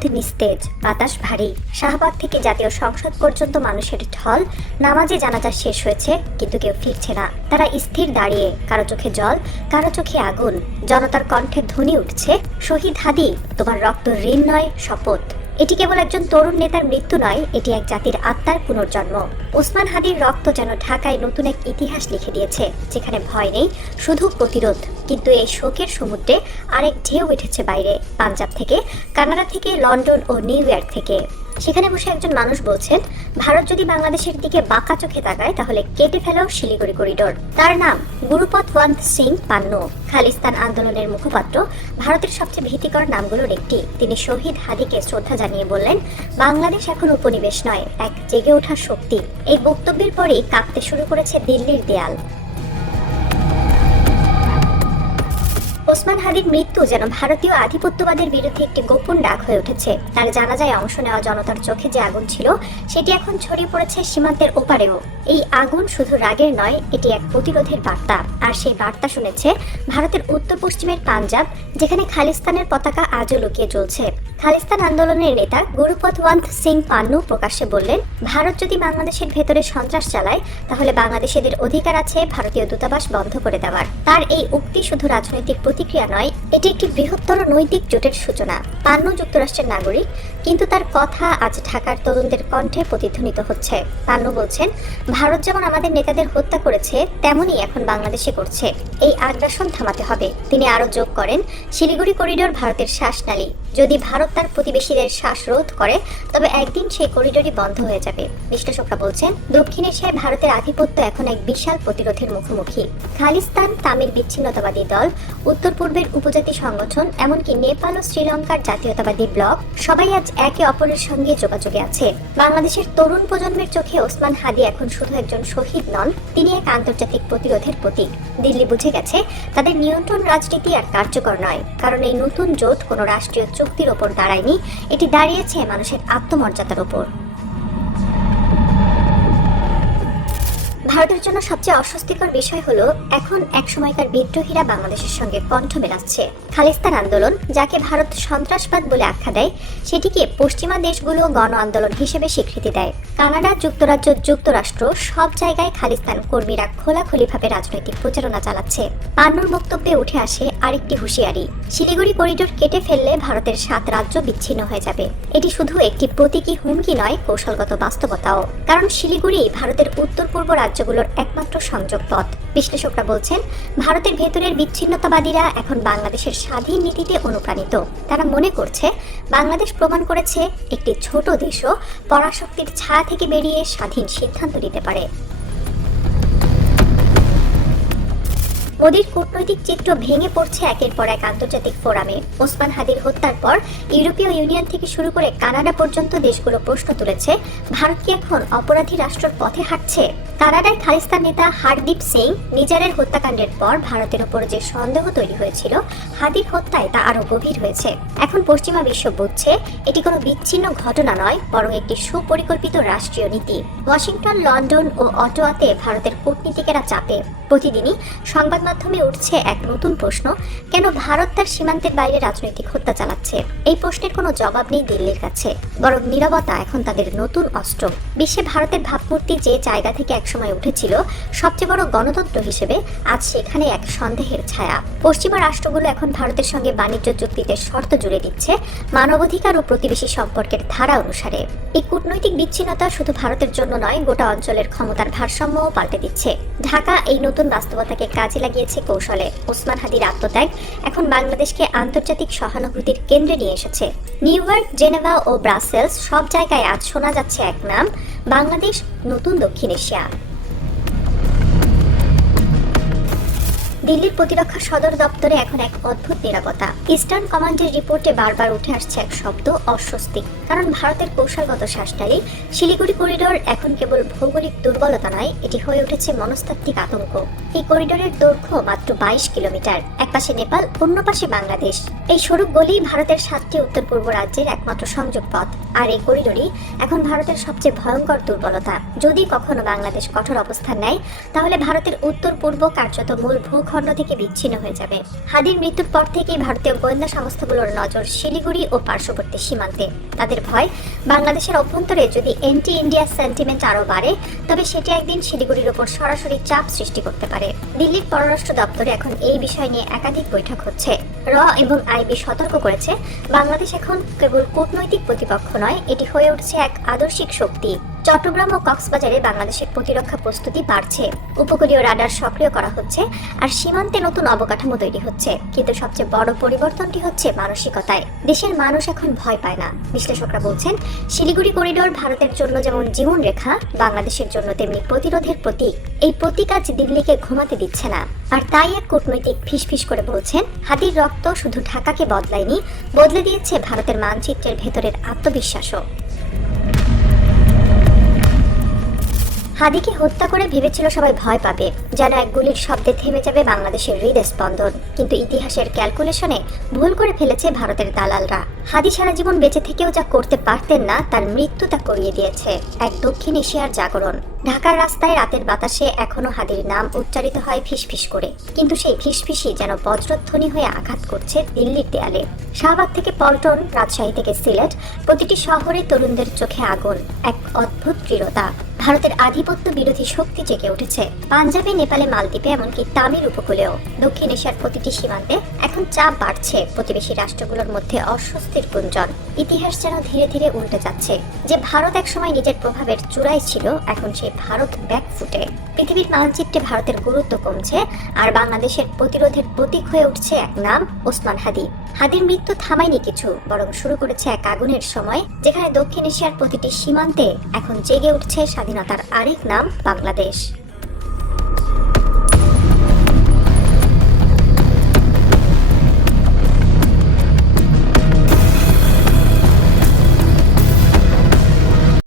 রোদ নিস্তেজ, বাতাস ভারী। শাহবাগ থেকে জাতীয় সংসদ পর্যন্ত মানুষের ঢল। নামাজে জানাজা শেষ হয়েছে, কিন্তু কেউ ফিরছে না। তারা স্থির দাঁড়িয়ে, কারো চোখে জল, কারো চোখে আগুন। জনতার কণ্ঠে ধ্বনি উঠছে, শহীদ হাদি, তোমার রক্ত ঋণ নয়, শপথ। এটি কেবল একজন তরুণ নেতার মৃত্যু নয়, এটি এক জাতির আত্মার পুনর্জন্ম। ওসমান হাদির রক্ত যেন ঢাকায় নতুন এক ইতিহাস লিখে দিয়েছে, যেখানে ভয় নেই, শুধু প্রতিরোধ। কিন্তু এই শোকের সমুদ্রে আরেক ঢেউ উঠেছে বাইরে, পাঞ্জাব থেকে, কানাডা থেকে, লন্ডন ও নিউ ইয়র্ক থেকে। সেখানে বসে একজন মানুষ বলছেন, ভারত যদি বাংলাদেশের দিকে বাঁকা চোখে তাকায় তাহলে কেটে ফেলো শিলিগুড়ি করিডোর। তার নাম গুরুপতওয়ান্ত সিং পান্নু, খালিস্তান আন্দোলনের মুখপাত্র, ভারতের সবচেয়ে ভীতিকর নামগুলোর একটি। তিনি শহীদ হাদিকে শ্রদ্ধা জানিয়ে বললেন, বাংলাদেশ এখন উপনিবেশ নয়, এক জেগে ওঠার শক্তি। এই বক্তব্যের পরেই কাঁপতে শুরু করেছে দিল্লির দেয়াল। ওসমান হাদির মৃত্যু যেন ভারতীয় আধিপত্যবাদের বিরুদ্ধে একটি গোপন ডাক হয়ে উঠেছে। তার জানাজায় অংশ নেওয়া জনতার চোখে যে আগুন ছিল, সেটি এখন ছড়িয়ে পড়েছে সীমান্তের ওপারেও। এই আগুন শুধু রাগের নয়, এটি এক প্রতিরোধের বার্তা। আর সেই বার্তা শুনেছে ভারতের উত্তর পশ্চিমের পাঞ্জাব, যেখানে খালিস্তানের পতাকা আজও লুকিয়ে চলছে। খালিস্তান আন্দোলনের নেতা গুরুপতওয়ান্ত সিং পান্নু প্রকাশ্যে বললেন, ভারত যদি বাংলাদেশের ভেতরে সন্ত্রাস চালায়, তাহলে বাংলাদেশিদের অধিকার আছে ভারতীয় দূতাবাস বন্ধ করে দেওয়ার। তার এই উক্তি শুধু রাজনৈতিক প্রতিক্রিয়া নয়, এটি একটি বৃহত্তর নৈতিক জোটের সূচনা। পান্নু যুক্তরাষ্ট্রের নাগরিক, কিন্তু তার কথা আজ ঢাকার তরুণদের কণ্ঠে প্রতিধ্বনিত হচ্ছে। পান্নু বলছেন, ভারত যেমন আমাদের নেতাদের হত্যা করেছে, তেমনই এখন বাংলাদেশে করছে। এই আগ্রাসন থামাতে হবে। তিনি আরো যোগ করেন, শিলিগুড়ি করিডোর ভারতের শ্বাসনালী। যদি ভারত তার প্রতিবেশীদের শ্বাসরোধ করে, তবে একদিন সেই করিডোরই বন্ধ হয়ে যাবে। বিশ্লেষকরা বলছেন, দক্ষিণ এশিয়ায় ভারতের আধিপত্য এখন এক বিশাল প্রতিরোধের মুখোমুখি। খালিস্তান, তামিল বিচ্ছিন্নতাবাদী দল, উত্তর পূর্বের উপজাতি সংগঠন, এমনকি নেপাল ও শ্রীলঙ্কার জাতীয়তাবাদী ব্লক, সবাই আজ একে অপরের সঙ্গে যোগাযোগে আছে। বাংলাদেশের তরুণ প্রজন্মের চোখে ওসমান হাদি এখন শুধু একজন শহীদ নন, তিনি এক আন্তর্জাতিক প্রতিরোধের প্রতীক। দিল্লি বুঝে গেছে তাদের নিয়ন্ত্রণ রাজনীতি আর কার্যকর নয়, কারণ এই নতুন জোট কোনো রাষ্ট্রীয় চুক্তির ওপর দাঁড়ায়নি, এটি দাঁড়িয়েছে মানুষের আত্মমর্যাদার ওপর। ভারতের জন্য সবচেয়ে অস্বস্তিকর বিষয় হলো, এখন এক সময়কার বিদ্রোহীরা বাংলাদেশের সঙ্গে কণ্ঠ মেলাচ্ছে। খালিস্তান আন্দোলন, যাকে ভারত সন্ত্রাসবাদ বলে আখ্যা দেয়, সেটিকে পশ্চিমা দেশগুলো গণ আন্দোলন হিসেবে স্বীকৃতি দেয়। কানাডা, যুক্তরাজ্য, যুক্তরাষ্ট্র সব জায়গায় খালিস্তান কর্মীরা খোলাখুলিভাবে রাজনৈতিক প্রচারণা চালাচ্ছে। পান্নুর বক্তব্যে উঠে আসে আরেকটি হুঁশিয়ারি, শিলিগুড়ি করিডোর কেটে ফেললে ভারতের 7 রাজ্য বিচ্ছিন্ন হয়ে যাবে। এটি শুধু একটি প্রতীকী হুমকি নয়, কৌশলগত বাস্তবতাও। কারণ শিলিগুড়ি ভারতের উত্তর পূর্ব রাজ্যগুলোর একমাত্র সংযোগ পথ। বিশ্লেষকরা বলছেন, ভারতের ভেতরের বিচ্ছিন্নতাবাদীরা এখন বাংলাদেশের স্বাধীন নীতিতে অনুপ্রাণিত। তারা মনে করছে, বাংলাদেশ প্রমাণ করেছে একটি ছোট দেশও পরাশক্তির ছায়া থেকে বেরিয়ে স্বাধীন সিদ্ধান্ত নিতে পারে। মোদির কূটনৈতিক চিত্র ভেঙে পড়ছে একের পর এক আন্তর্জাতিক ফোরামে। ওসমান হাদির হত্যার পর ইউরোপীয় ইউনিয়ন থেকে শুরু করে কানাডা পর্যন্ত দেশগুলো প্রশ্ন তুলেছে, ভারত কি এখন অপরাধী রাষ্ট্রের পথে হাঁটছে? কানাডায় খালিস্তান নেতা হারদীপ সিং নিজারের হত্যাকাণ্ডের পর ভারতের ওপর যে সন্দেহ তৈরি হয়েছিল হাদির হত্যায়, তা আরো গভীর হয়েছে। এখন পশ্চিমা বিশ্ব বুঝছে, এটি কোনো বিচ্ছিন্ন ঘটনা নয়, বরং একটি সুপরিকল্পিত রাষ্ট্রীয় নীতি। ওয়াশিংটন, লন্ডন ও অটোয়াতে ভারতের কূটনীতিকেরা চাপে। প্রতিদিনই সংবাদ মাধ্যমে উঠছে এক নতুন প্রশ্ন, কেন ভারত তার সীমান্তের বাইরে রাজনৈতিক হত্যা চালাচ্ছে? এই প্রশ্নের কোনো জবাব নেই দিল্লির কাছে, বরং নীরবতা এখন তাদের নতুন অস্ত্র। বিশ্বে ভারতের ভাবমূর্তি যে জায়গা থেকে একসময় উঠেছিল সবচেয়ে বড় গণতন্ত্র হিসেবে, আজ সেখানে এক সন্দেহের ছায়া। পশ্চিমা রাষ্ট্রগুলো এখন ভারতের সঙ্গে বাণিজ্য চুক্তিতে শর্ত জুড়ে দিচ্ছে, মানবাধিকার ও প্রতিবেশী সম্পর্কের ধারা অনুসারে। এই কূটনৈতিক বিচ্ছিন্নতা শুধু ভারতের জন্য নয়, গোটা অঞ্চলের ক্ষমতার ভারসাম্যও পাল্টে দিচ্ছে। ঢাকা এই নতুন বাস্তবতাকে কাজে লাগিয়েছে কৌশলে। ওসমান হাদির আত্মত্যাগ এখন বাংলাদেশকে আন্তর্জাতিক সহানুভূতির কেন্দ্রে নিয়ে এসেছে। নিউ ইয়র্ক, জেনেভা ও ব্রাসেলস সব জায়গায় আজ শোনা যাচ্ছে এক নাম, বাংলাদেশ নতুন দক্ষিণ এশিয়া। দিল্লির প্রতিরক্ষা সদর দপ্তরে এখন এক অদ্ভুত নিরাপত্তা। ইস্টার্ন কমান্ডের রিপোর্টে বারবার উঠে আসছে এক শব্দ, অস্বস্তি। কারণ ভারতের কৌশলগত শ্বাসনালী শিলিগুড়ি করিডোর এখন কেবল ভৌগোলিক দুর্বলতা নয়, এটি হয়ে উঠেছে মনস্তাত্ত্বিক আতঙ্ক। এই করিডোরের দৈর্ঘ্য মাত্র 22 কিলোমিটার। এক পাশে নেপাল, অন্য পাশে বাংলাদেশ। এই সড়ক গলি ভারতের 7টি উত্তর পূর্ব রাজ্যের একমাত্র সংযোগ পথ। আর এই করিডোরই এখন ভারতের সবচেয়ে ভয়ঙ্কর দুর্বলতা। যদি কখনো বাংলাদেশ কঠোর অবস্থান নেয়, তাহলে ভারতের উত্তর পূর্ব কার্যত মূল ভূখণ্ড ভূখণ্ড থেকে বিচ্ছিন্ন হয়ে যাবে। হাদির মৃত্যুর পর থেকেই ভারতীয় গোয়েন্দা সংস্থাগুলোর নজর শিলিগুড়ি ও পার্শ্ববর্তী সীমান্তে। তাদের ভয়, বাংলাদেশের অভ্যন্তরে যদি অ্যান্টি ইন্ডিয়া সেন্টিমেন্ট আরও বাড়ে, তবে সেটি একদিন শিলিগুড়ির উপর সরাসরি চাপ সৃষ্টি করতে পারে। দিল্লির পররাষ্ট্র দপ্তরে এখন এই বিষয় নিয়ে একাধিক বৈঠক হচ্ছে। র এবং আইবি সতর্ক করেছে, বাংলাদেশ এখন কেবল কূটনৈতিক প্রতিপক্ষ নয়, এটি হয়ে উঠছে এক আদর্শিক শক্তি। চট্টগ্রাম ও কক্সবাজারে বাংলাদেশের প্রতিরক্ষা প্রস্তুতি বাড়ছে, উপকূলীয় রাডার সক্রিয় করা হচ্ছে, আর সীমান্তে নতুন অবকাঠামো তৈরি হচ্ছে। কিন্তু সবচেয়ে বড় পরিবর্তনটি হচ্ছে মানসিকতায়। দেশের মানুষ এখন ভয় পায় না। বিশ্লেষকরা বলছেন, শিলিগুড়ি করিডোর ভারতের জন্য যেমন জীবন রেখা, বাংলাদেশের জন্য তেমনি প্রতিরোধের প্রতীক। এই প্রতীক আজ দিল্লিকে ঘুমাতে দিচ্ছে না। আর তাই এক কূটনৈতিক ফিসফিস করে বলছেন, হাদির রক্ত শুধু ঢাকাকে বদলায়নি, বদলে দিয়েছে ভারতের মানচিত্রের ভেতরের আত্মবিশ্বাসও। হাদিকে হত্যা করে ভেবেছিল সবাই ভয় পাবে, যেন এক গুলির শব্দে থেমে যাবে বাংলাদেশের হৃদস্পন্দন। কিন্তু ইতিহাসের ক্যালকুলেশনে ভুল করে ফেলেছে ভারতের দালালরা। হাদি সারা জীবন বেঁচে থেকেও যা করতে পারতেন না, তার মৃত্যু তা করিয়ে দিয়েছে। এক দক্ষিণ এশিয়ার জাগরণ। ঢাকার রাস্তায় রাতের বাতাসে এখনো হাদির নাম উচ্চারিত হয় ফিসফিস করে, কিন্তু সেই ফিসফিসই যেন বজ্রধ্বনি হয়ে আঘাত করছে দিল্লির দেয়ালে। শাহবাগ থেকে পল্টন, রাজশাহী থেকে সিলেট, প্রতিটি শহরে তরুণদের চোখে আগুন, এক অদ্ভুত দৃঢ়তা। ভারতের আধিপত্য বিরোধী শক্তি জেগে উঠেছে। পাঞ্জাবে, নেপালে, মালদ্বীপে, এমনকি তামিল উপকূলেও। দক্ষিণ এশিয়ার প্রতিটি সীমান্তে এখন চাপ বাড়ছে, প্রতিবেশী রাষ্ট্রগুলোর মধ্যে অস্বস্তির গুঞ্জন। ইতিহাস যেন ধীরে ধীরে উল্টে যাচ্ছে। যে ভারত একসময় নিজের প্রভাবের চূড়ায় ছিল, এখন সেই ভারত ব্যাকফুটে। পৃথিবীর মানচিত্রে ভারতের গুরুত্ব কমছে, আর বাংলাদেশের প্রতিরোধের প্রতীক হয়ে উঠছে এক নাম, ওসমান হাদি। হাদির মৃত্যু থামায়নি কিছু, বরং শুরু করেছে এক আগুনের সময়, যেখানে দক্ষিণ এশিয়ার প্রতিটি সীমান্তে এখন জেগে উঠছে স্বাধীনতার আরেক নাম, বাংলাদেশ।